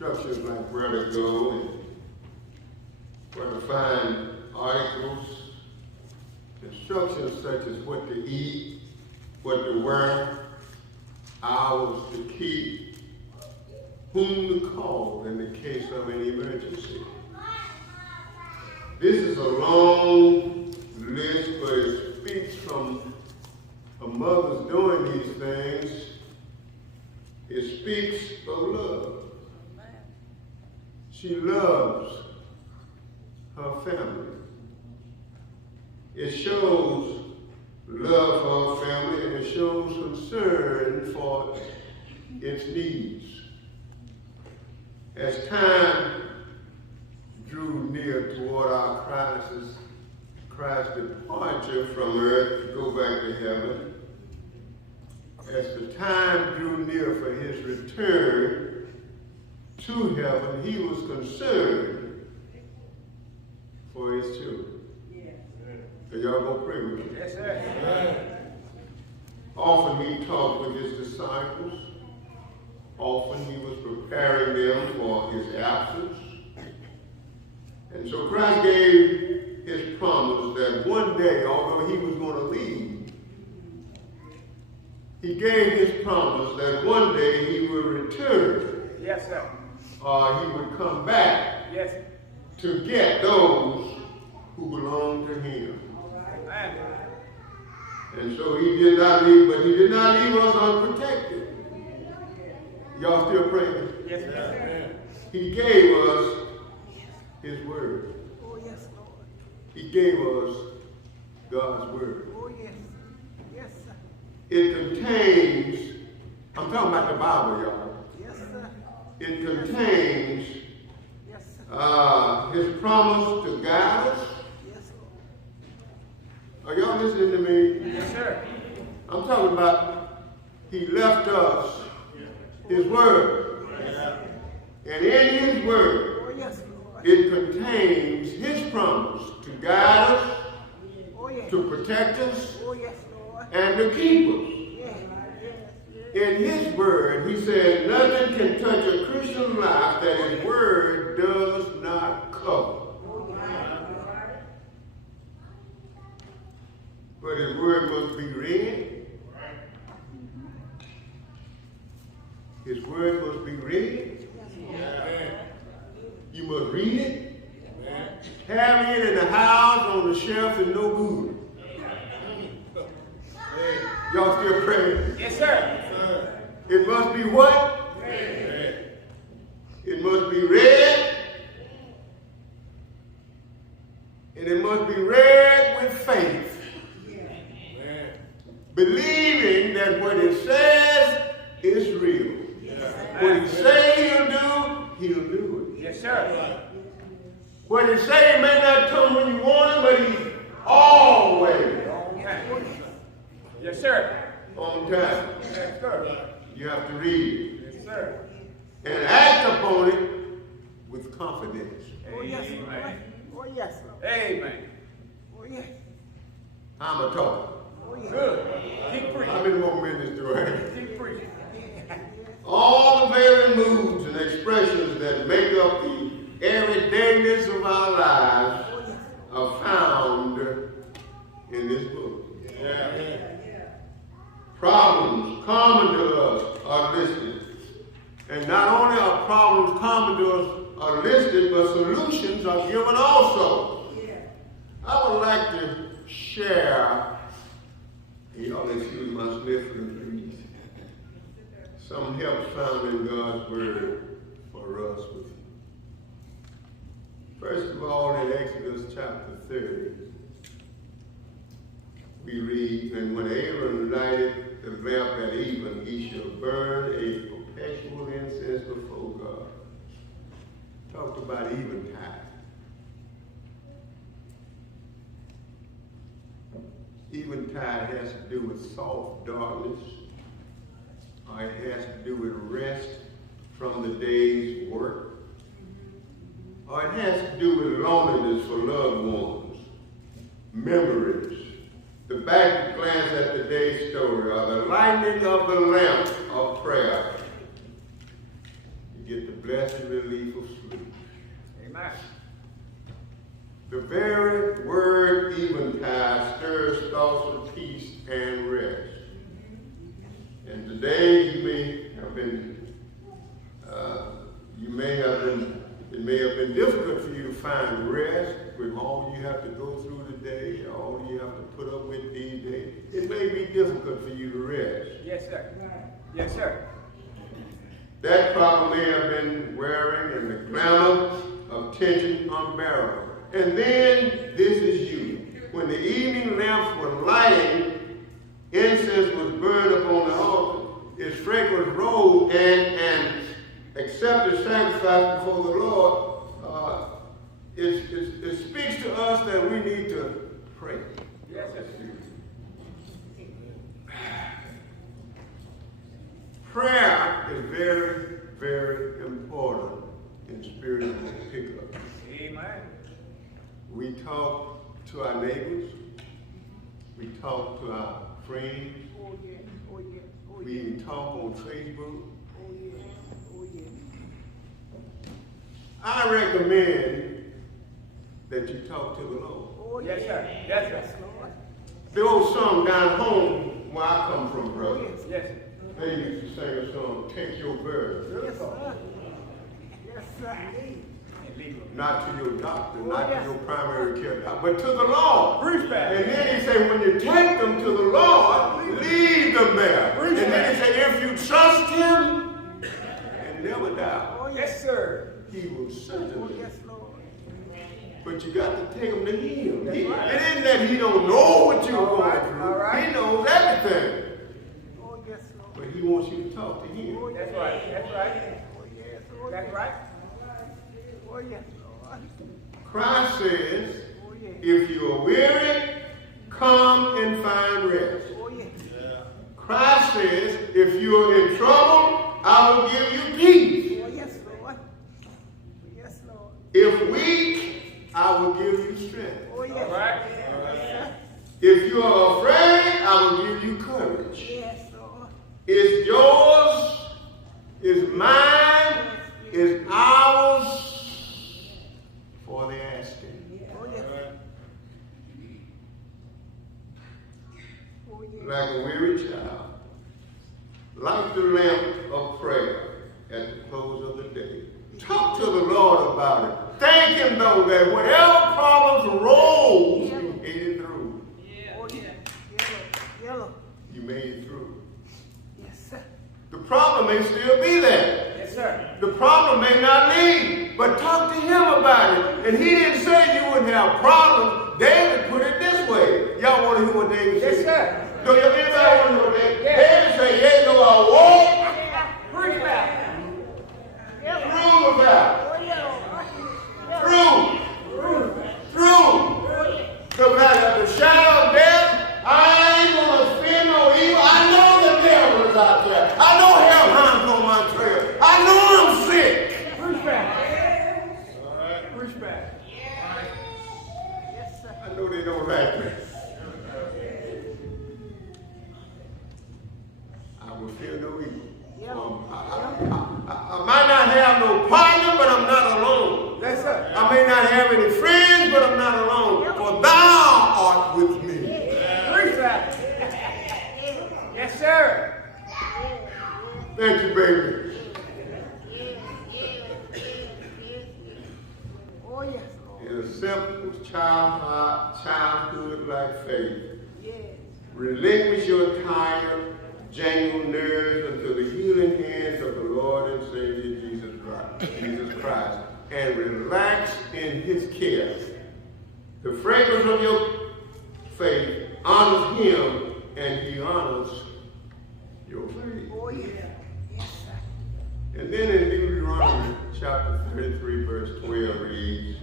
Instructions like where to go and where to find articles Instructions such as what to eat, what to wear, hours to keep, whom to call in the case of an emergency. This is a long list, but it speaks from a mother's doing these things. It speaks of love. She loves her family. It shows love for her family, and it shows concern for its needs. As time drew near toward our Christ's departure from earth to go back to heaven, as the time drew near for his return to heaven, he was concerned for his children. So y'all gonna pray with me? Yes, sir. Often he talked with his disciples. Often he was preparing them for his absence. And so Christ gave his promise that one day, although he was going to leave, he gave his promise that one day he would return. Yes, sir. Or he would come back. Yes. To get those who belong to him. Amen. And so he did not leave, but he did not leave us unprotected. Y'all still praying? Yes, sir. He gave us his word. Oh, yes, Lord. He gave us God's word. Oh, yes. Yes, sir. It contains, I'm talking about the Bible, y'all. Yes, sir. It contains Yes, sir. his promise to guide us. Yes, Lord. Are y'all listening to me? Yes, sir. I'm talking about he left us his word. And in his word, Oh, yes, Lord. it contains his promise to guide us, Oh, yes. to protect us, Oh, yes, Lord. and to keep us. Yes, yes, yes. In his word, he says nothing can touch a Christian life that his word does not cover. But his word must be read. His word must be read. You must read it. Having it in the house on the shelf is no good. Y'all still praying? Yes, sir. It must be what? It must be read. And it must be read with faith. Believing that what it says is real. What he say he'll do it. Yes, sir. What he say may not come when you want it, but he's always On time. Yes, sir. on time. Yes, sir. You have to read it Yes, sir. and act upon it with confidence. Oh, yes, Lord. Amen. Oh, yes, Lord. Amen. Oh, yes. I'm a talker. Oh, yes. Good. Keep How preaching. many more minutes do I have? Keep preaching. All the very moods and expressions that make up the everydayness of our lives are found in this book. Problems common to us are listed. And not only are problems common to us are listed, but solutions are given also. I would like to share, y'all excuse my sniffling, please, some help found in God's word for us. First of all, in Exodus chapter 30, we read, and when Aaron lighted the lamp at even, he shall burn a perpetual incense before God. Talked about eventide. Eventide has to do with soft darkness, or it has to do with rest from the day's work, or it has to do with loneliness for loved ones, memories, the back glance at the day's story, or the lighting of the lamp of prayer. You get the blessed relief of sleep. Amen. The very word eventide stirs thoughts of peace and rest. And today it may have been difficult for you to find rest with all you have to go through today, all you have to put up with these days. It may be difficult for you to rest. Yes, sir. Yes, sir. That problem may have been wearing and the clamor of tension unbearable. And then this is you. When the evening lamps were lighting, incense was burned upon the altar. Its fragrance rose and accepted sacrifice before the Lord. It speaks to us that we need to pray. Yes, sir. Prayer is very, very important in spiritual pickup. Amen. We talk to our neighbors. We talk to our friends. Oh, yes. Oh, yes. Oh, yes. We talk on Facebook. Oh, yes. Oh, yes. I recommend that you talk to the Lord. Oh, Yes, yes. sir. Yes, sir. Yes, Lord. The old song down home where I come from, brother. Yes. Yes, sir. They used to sing a song, Take Your Burden. Yes, sir. Yes, sir. Not to your doctor, Oh, not yes. to your primary care doctor, but to the Lord. Preach back. And then he said, when you take them to the Lord, leave them there. Preach And then back. he said, if you trust him and never doubt, Oh, yes. Yes, sir. he will Oh, certainly. yes, Lord. But you got to take him to him. That's right. It isn't that he don't know what you're All going right, through. all right. He knows everything. Oh, yes, Lord. But he wants you to talk to him. Oh, That's right. That's right. Oh, yes. Oh, That's yes. right. Oh, yes, Lord. Christ says, Oh, yes. if you are weary, come and find rest. Oh, yes. Christ says, if you are in trouble, I will give you peace. Oh, yes, Lord. Oh, yes, Lord. If weak, I will give you strength. Oh, yes. All right. Yes, If you are afraid, I will give you courage. sir. Yes, Lord. It's yours, it's mine, it's ours for the asking. Oh, yes. Oh, yes. Like a weary child, light the lamp of prayer at the close of the day. Talk to the Lord about it. Thank him, though, that whatever problems arose, you made it through. Oh, yes. Yellow. You made it through. Yes, sir. The problem may still be there. Yes, sir. The problem may not leave, but talk to him about it. And he didn't say you wouldn't have problems. David put it this way. Y'all want to hear what David Yes, said? sir. Do you anybody want to hear what David? Yes. David said, yea, though I walk Preach back. through the valley. Oh, yellow. Through the valley of the shadow of death, I ain't gonna fear no evil. I know the devil is out there. I know hell hangs on my trail. I know I'm sick. Preach back. Preach back. Yes, sir. I know they don't like me. I will fear no evil. I might not have no partner, but I'm not alone. Yes, sir. I may not have any friends, but I'm not alone. For thou art with me. Preach back. Yes, sir. Thank you, baby. Oh, yes, Lord. In a simple childhood-like faith, Yes. relinquish your tired, jangled nerves unto the healing hands of the Lord and Savior Jesus Christ, and relax in his care. The fragrance of your faith honors him, and he honors your faith. Oh, yes. Yes, sir. And then in Deuteronomy chapter 33, verse 12 reads,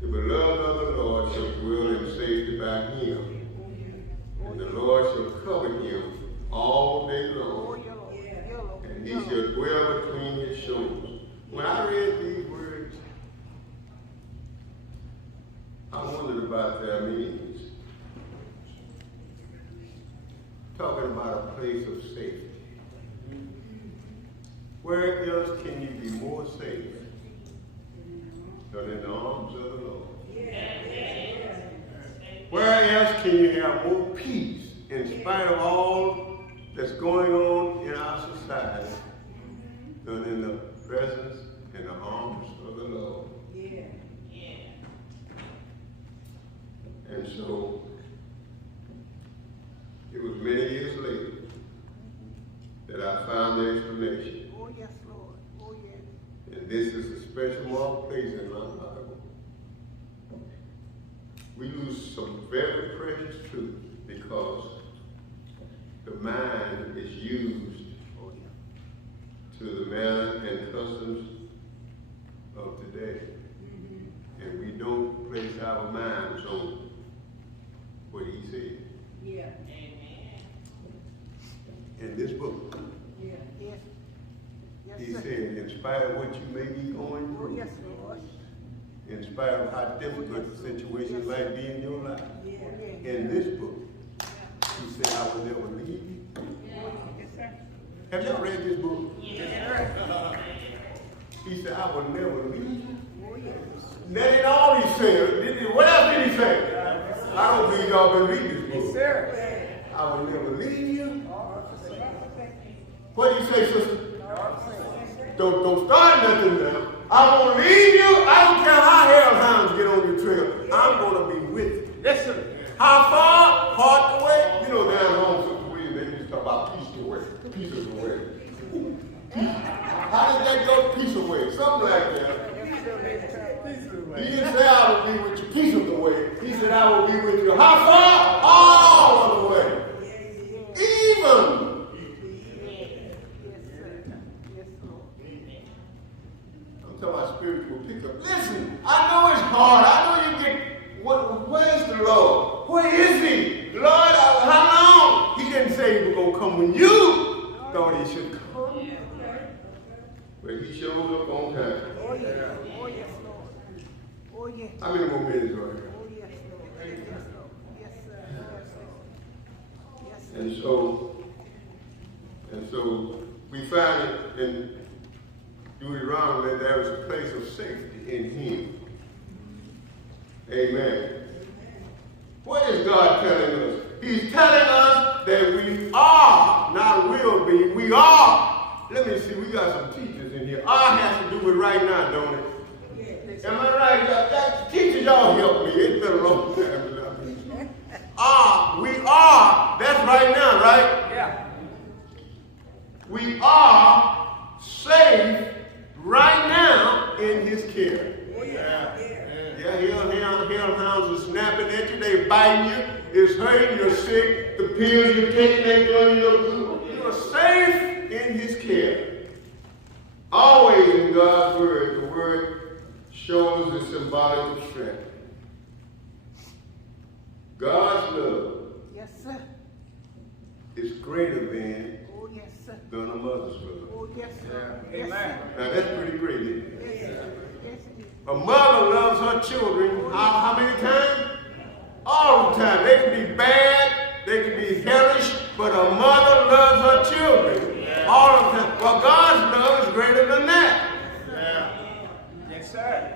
the beloved of the Lord shall dwell in safety by him, and the Lord shall cover him all day Oh, long, yellow. and he shall dwell between his shoulders. When I read these words, I wondered about their meanings. Talking about a place of safety. Where else can you be more safe than in the arms of the Lord? Where else can you have more peace in spite of all that's going on in our society than in the presence and the arms of the Lord? And so, it was many years later that I found the explanation. Oh, yes, Lord. Oh, yes. And this is a special marked place in my Bible. We lose some very precious truths because the mind is used to the manner and customs of today. And we don't place our minds on what he said. Yeah. In this book, Yes. Yes, he sir. said, in spite of what you may be going Oh, through, yes, Lord. in spite of how difficult the situations might be in your life, Yeah. in this book, he said, I will never leave you. Yes, sir. Have y'all read this book? Yes, sir. He said, I will never leave you. Oh, yes. That ain't all he said. What else did he say? I don't believe y'all been reading this book. Sir. I will never leave you. What did he say, sister? Don't start nothing now. I won't leave you. I don't care how hellhounds get on your trail. I'm going to be with you. Listen. How far? Part the way. You know, down home, Sister William, they used to talk about peace away. Pieces away. How did that go? Peace away. Something like that. He didn't say I will be with you piece of the way. He said I will be with you. How far? All of the way. Even. I'm talking about spiritual pickup. Listen, I know it's hard. I know you get, where's the Lord? Where is he? Lord, how long? He didn't say he was going to come when you thought he should come. But he showed up on time. Oh, yes. Oh, yes, Lord. Oh, yes. How many more minutes are here? Oh, yes, Lord. Yes, Lord. Yes, sir. Yes, sir. Yes, sir. And so we find it in Deuteronomy that there is a place of safety in him. Amen. What is God telling us? He's telling us that we are, not will be, we are. Let me see, we got some teachers in here. Are has to do with right now, don't it? Am I right? Teachers, y'all help me. It's been a long time. We are, that's right now, right? Yeah. We are safe right now in his care. Hellhounds are snapping at you, they biting you, it's hurting, you're sick, the pills you're taking ain't doing you no good. You are safe in his care. Always in God's word, the word shows the symbolic of strength. God's love Yes, sir. is greater than Oh, yes, sir. a mother's love. Oh, yes, sir. Yes, Amen. sir. Now that's pretty great, isn't it? Yes, sir. Yes, it is. A mother loves her children how many times? All the time. They can be bad, they can be hellish, but a mother loves her children all the time. Well, God's love is greater than that. Yes, sir.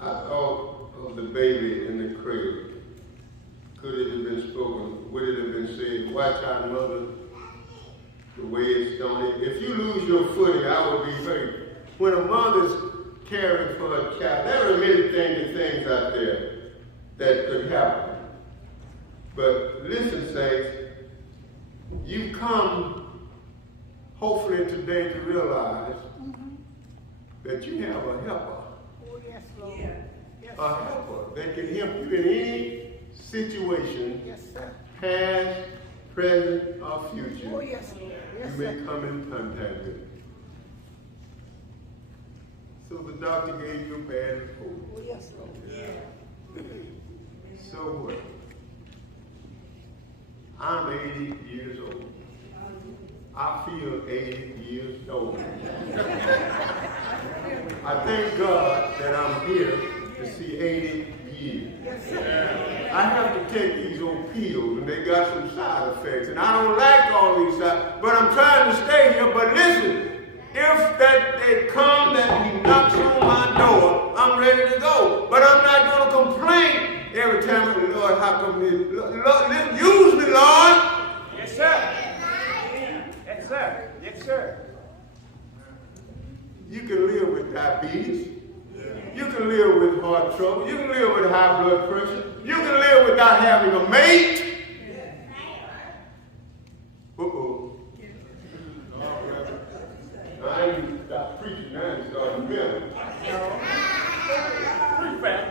I thought of the baby in the cradle. Could it have been spoken? Would it have been said, watch out, mother, the way it's done? If you lose your footing, I will be hurt. When a mother's caring for a child, there are many things out there that could happen. But listen, saints, you come hopefully today to realize that you have a helper. Oh, yes, Lord. Yes, A helper that can help you in any situation, yes, sir. past, present, or future. Oh, yes, Lord. Yes, You may sir. come in contact with. So the doctor gave you a bad report. Oh, yes, Lord. So what? I'm 80 years old. I feel 80 years old. I thank God that I'm here to see 80 years. Yes, sir. I have to take these old pills, and they got some side effects, and I don't like all these side, but I'm trying to stay here. But listen, if that they come, that he knocks on my door, I'm ready to go. But I'm not going to complain every time, Lord, how come this? Lord, use me, Lord. Yes, sir. Yes, sir. Yes, sir. You can live with diabetes. You can live with heart trouble. You can live with high blood pressure. You can live without having a mate. Uh-oh. I ain't stop preaching now and start milling. Pretty fast.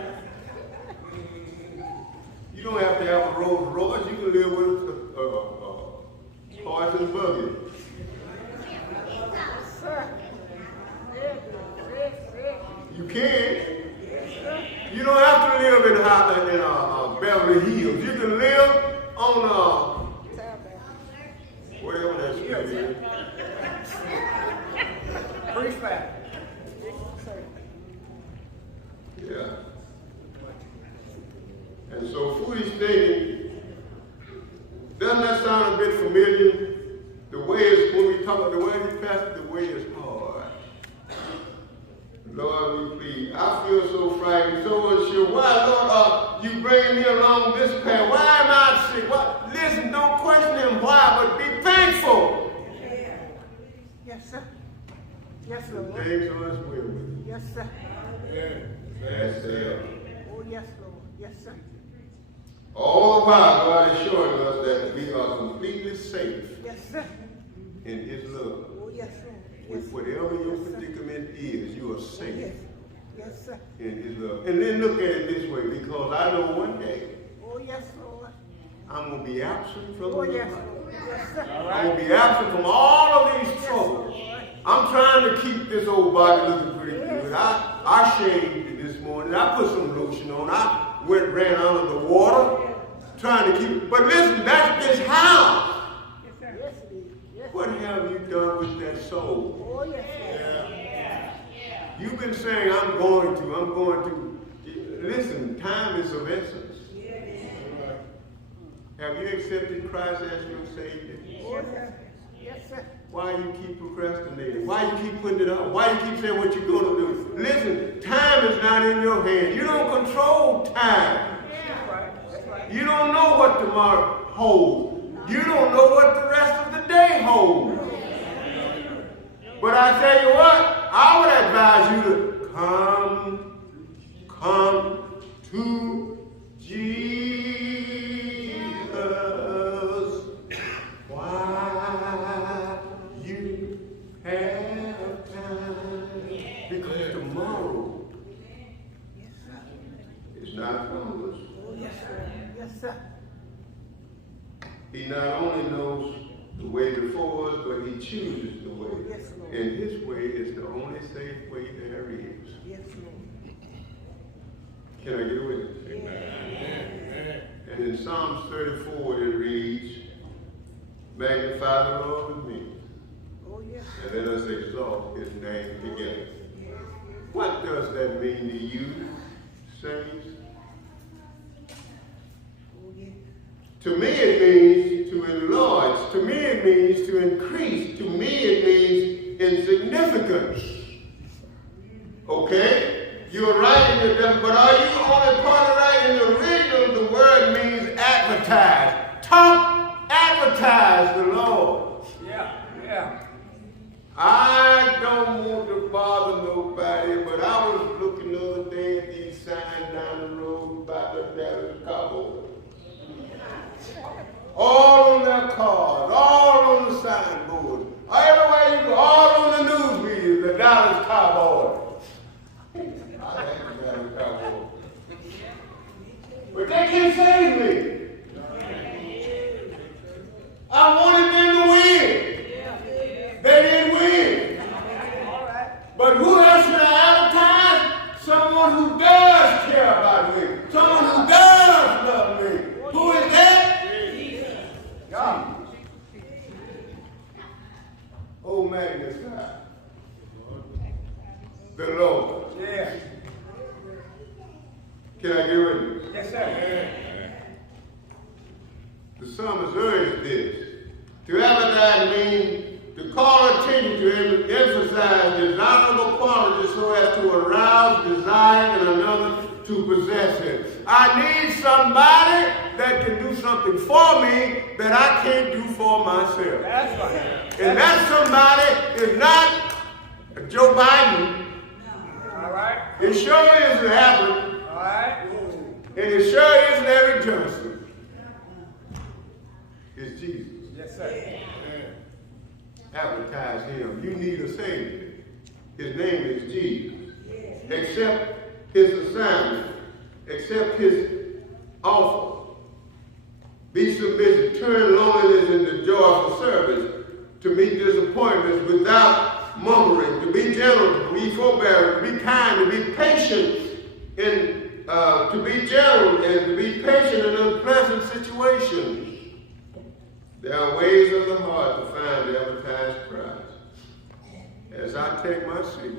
You don't have to have a Rolls Royce. You can live with a horse and buggy. Sir. You can. You don't have to live in Beverly Hills. You can live on whatever that street is. Pretty fast. Yeah. And so foolish thinking, doesn't that sound a bit familiar? The way is, when we talk about the way he passed, the way is hard. Lord, we please. I feel so frightened, so unsure. Why, Lord, you bring me along this path? Why am I sick? Why? Listen, don't question him why, but be thankful. Yes, sir. Yes, Lord. Things are as well with you. Yes, sir. That's it. Oh, yes, Lord. Yes, sir. All the while, God is showing us that we are completely safe Yes, sir. in his love. Oh, yes, Lord. With Yes, whatever your yes, sir. predicament is, you are Yes. safe Yes, sir. in his love. And then look at it this way, because I know one day Oh, yes, Lord. I'm going to be absent from Oh, the yes, body. Lord. Yes, sir. I'm going to be absent from all of these troubles. I'm trying to keep this old body looking pretty good. I shaved it this morning. I put some lotion on. I ran under the water, trying to keep it. But listen, that's this house. Yes, sir. Yes, it is. Yes. What have you done with that soul? Oh, yes, Lord. You've been saying, I'm going to. Listen, time is of essence. Have you accepted Christ as your Savior? Oh, yes. Yes, sir. Why you keep procrastinating? Why you keep putting it off? Why you keep saying what you're going to do? Listen, time is not in your hands. You don't control time. You don't know what tomorrow holds. You don't know what the rest of the day holds. But I tell you what, I would advise you to come to Jesus while you have time. Because tomorrow is not promised. Oh, yes, sir. Yes, sir. He not only knows the way before us, but he chooses the way. Yes, Lord. And his way is the only safe way there is. Yes, Lord. Can I get a witness? Amen. And in Psalms 34 it reads, magnify the Lord with me, Oh, yes. and let us exalt his name together. What does that mean to you, saints? Oh, yes. To me it means to enlarge. To me it means to increase. To me it means insignificance. Okay? You're right in your definition, but are you only part of right? In the original, the word means advertise. Talk, advertise the Lord. Yeah. I don't want to bother nobody, but I was looking the other day at these signs down the road about the Dallas Cowboys. All on their cars, all on the signboards, everywhere you go, all on the news media, the Dallas Cowboys. I like the Dallas Cowboys. But they can't save me. I wanted them to win. They didn't win. But who else should I advertise? Someone who does care about me. Someone who does love me. Who is that? God. Oh, magnify the Lord. Yeah. Can I get with you? Yes, sir. The psalmist urged this. To advertise means to call attention to and emphasize desirable qualities so as to arouse desire in another to possess it. I need somebody that can do something for me that I can't do for myself. That's right. And that somebody is not Joe Biden. All right. It sure isn't Apple. All right. And it sure isn't Eric Johnson. It's Jesus. Yes, sir. Advertise him. You need a Savior. His name is Jesus. Accept his assignment. Accept his offer. Be submissive. Turn loneliness into joyful service. To meet disappointments without murmuring. To be gentle. To be forbearing. To be kind. To be patient. And to be gentle and to be patient in unpleasant situations. There are ways of the heart to find the advertised Christ. As I take my seat,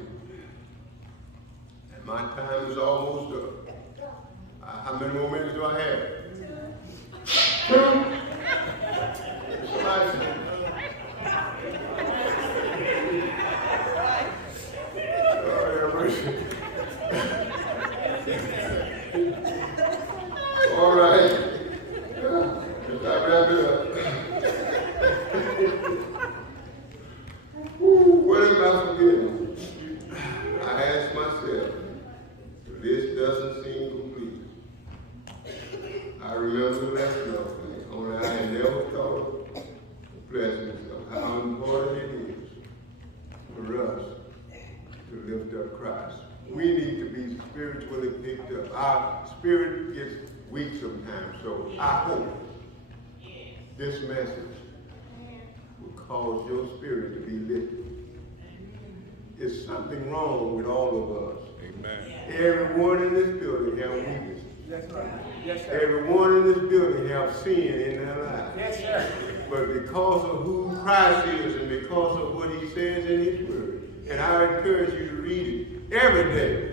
and my time is almost up. How many more minutes do I have? 2. Somebody say. Oh, have mercy. All right. As I wrap it up. What am I forgetting? I ask myself, this doesn't seem complete. I remember the lesson of it, only I had never thought of the blessings of how important it is for us to lift up Christ. We need to be spiritually picked up. Our spirit gets weak sometimes, so I hope this message will cause your spirit to be lifted. There's something wrong with all of us. Amen. Everyone in this building have weaknesses. Yes, sir. Yes, sir. Everyone in this building have sin in their lives. Yes, sir. But because of who Christ is and because of what he says in his word, and I encourage you to read it every day.